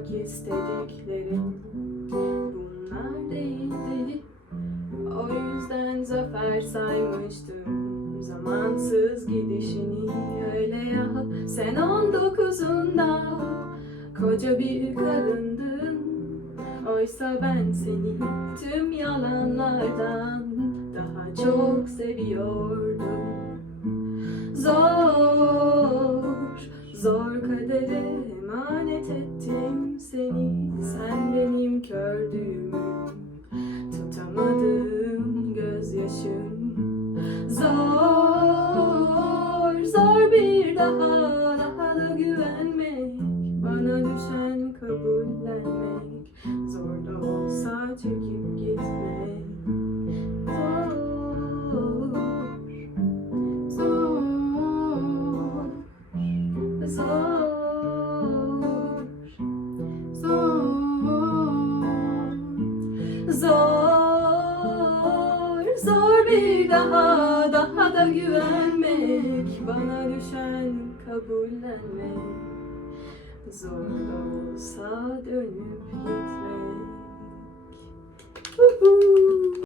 yapmak istediklerim bunlar değildi. O yüzden zafer saymıştım zamansız gidişini öyle ya. Sen on dokuzunda koca bir kadındın. Oysa ben seni tüm yalanlardan daha çok seviyordum. Emanet ettim seni. Sen benim kördüğümü tutamadım gözyaşım. Zor, zor bir daha, daha da güvenmek. Bana düşen kabullenmek. Zor da olsa çekip gitmek. Zor, zor, zor, zor. Zor, bir daha, daha da güvenmek Bana düşen kabullenmek Zor da olsa dönüp gitmek